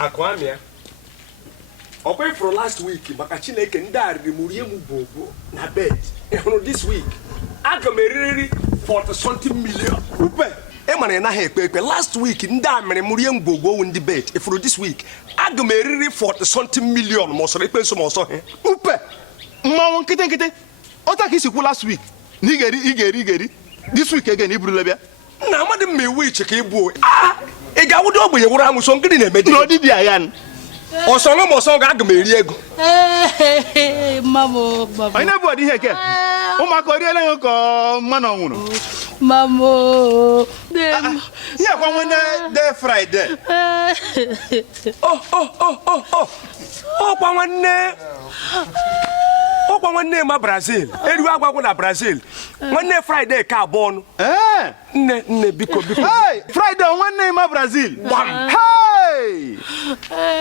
Akwamia. Okay, for last week, Bakachineke Ndari Murie Mbubu na bed. This week, Agameri 40 million. Upe. Emane na hekpe. Last week, Ndamere Murie Mbubu in debate. For this week, Agameri 40 million. Mosore penso moso. Upe. Mama kite. Ota kisiku last week. Igeri. This week again, Ibrulebia. Na amadi me we check ibu. E ga wudo ogbenye wura amu so ngidi na emeje. No didi ayan. Osongo mo so ga agameri ego. Mamo. Ina bu adi heke. O ma ko ri ele ko mana nwunu. Mamo. Ya kwa wona de Friday. Oh, kwa nwanne. Okwa nwanne ma Brazil. Eru Aguagu na Brazil. Nwanne Friday ka abonu. Nne biko. Hey, Friday nwanne ma Brazil. Hey!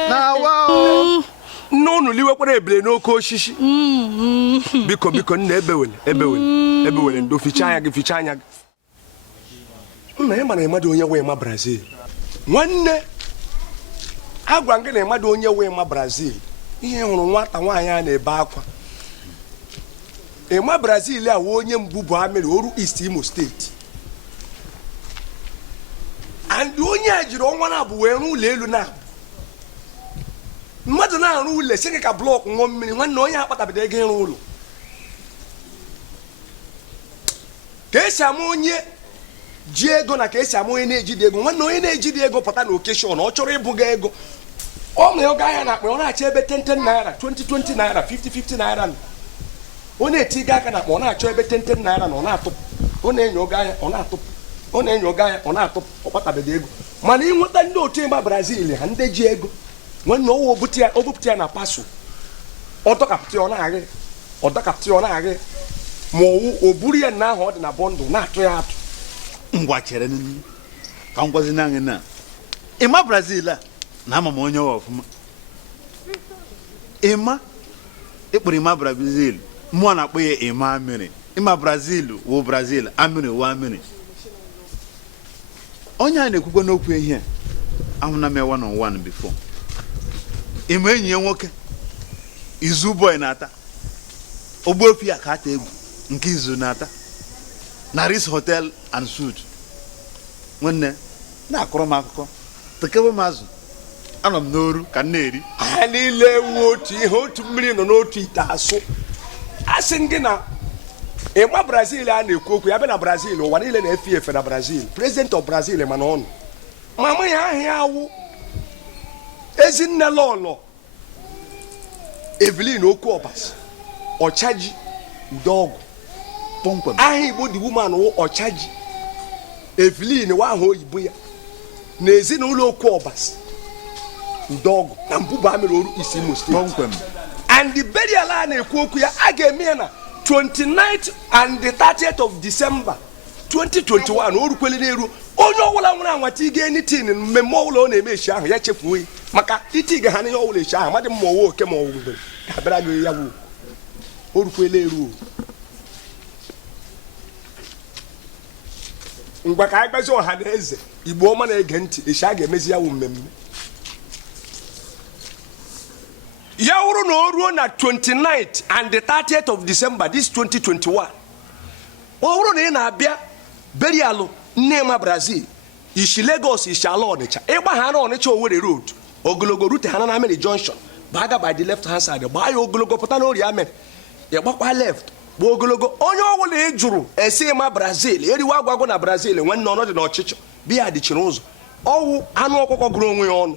Na wow. No liwe kwere ebele n'oke oshishi. Biko nne ebewele ndo ficha anya gị. Nna ya mana emadu onye we ma Brazil. Nwanne agwa ngị na emadu onye we ma Brazil. Ihe hụrụ nwata nwaanyị a na-ebe akwa. Ema Brazil ya onye Mbubu Amiri oru East Imo State. And onye ajiri onwa na bụ wee rụ ụlọ elu na. Mmadụ na-arụ ụlọ sị ka blọk nwo mmiri nwanne onye akpatabido ego ịrụ ụlọ. Ka esi ama onye ji ego na ka esi ama onye na-ejide ego nwanne onye na-ejide ego pụta na okeshọn ọ chọrọ ịbụga ego. Ọ ma ego ahịa na-akpa ọ na-achọ ebe 10 naira 20 naira 50 naira. Ọ na-etiga aka na ọ na-achọ ebe 10 naira na ọ na-atụpụ. Ọ na-enyo ogo ahịa ọ na-atụpụ. Ọ na-enyo ogo ahịa ọ na-atụpụ ọ kpatabedo ego. Mana ịnweta ndị otu ịgba Brazil ha ndị ji ego nwanne ọwụ obupụta ya na paso ọ dọkapụta ọ na-agị ma ọwụ o buru ya na ahụ ọ dị na bọndụ na-atụ ya atụ. Ngwa chere nini ka ngwazi na ngị na ịma Brazil a na ama m onye ọfụma ịma ịkpụrụ ịma Brazil mụọ na-akpọ ya ịma Amiri ịma Brazil wụ Brazil Amiri wụ Amiri onye a na-ekwukwe n'okwu ihe ahụna m 1-on-1 before ịma enyi ya nwoke izu boy na-ata ogbuofi ya ka ata egwu nke izu na-ata na Ritz Hotel and Suites nwanne na-akọrọ m akụkọ tekebe m azụ anọ m n'oru ka m na-eri ha niile ewu otu ihe otu mmiri nọ n'otu ite asụ asị gị na ịma Brazil a na-ekwu okwu ya bịa na Brazil ụwa niile na-efe efe na Brazil president of Brazil mana ọnụ ma amaghị ahịa awụ Ezinne lọlọ Evelyn Okwu Ọbasi Ọchaji Udogwu kpọmkwem aha Igbo dị woman wụ Ọchaji Evelyn wa ahụ oyibo ya na ezinụlọ Okwu Ọbasi Udogwu na Mbubu Amiri oru East Imo State kpọmkwem and the burial a na-ekwu okwu ya a ga-eme ya na 29th and the 30th of December 2021 orukwele na-eru onye ọbụla nwere anwata ige anything mmemme ọbụla ọ na-eme echi ahụ ya chefuo ya maka itiga ha n'ihe ọbụla echi ahụ amadị mma ọwụ oke ma ọwụ mgbe abịara gị ya bụ orukwele eru ngwa ka anyị gbazi ọha na eze Igbo ọma na-ege ntị echi a ga-emezi ya wụ mmemme ya wụrụ na o ruo na 29th and the 30th of December this 2021 ọ bụrụ na ị na-abịa burial Nnema Brazil ishi Lagos ishi ala Ọnịcha ịgba ha na Ọnịcha Owerri road ogologo rute ha na Amiri junction baga by the left hand side gbaa ya ogologo pụta na ori Amiri ya gbakwa left gba ogologo onye ọbụla ị jụrụ esi ịma Brazil eriwe Aguagu na Brazil nwanne ọnọdụ na ọchịchọ biya dịchiri ụzọ ọwụ anụ ọkụkọ gụrụ onwe ya ọnụ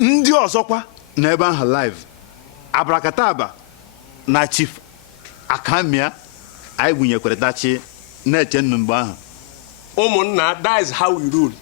ndị ọzọkwa n'ebe ahụ live Abrakataba na Chief Akamia anyị gụnyekwere dachi na-eche nnu mgbe ahụ ụmụnna that is how we rule.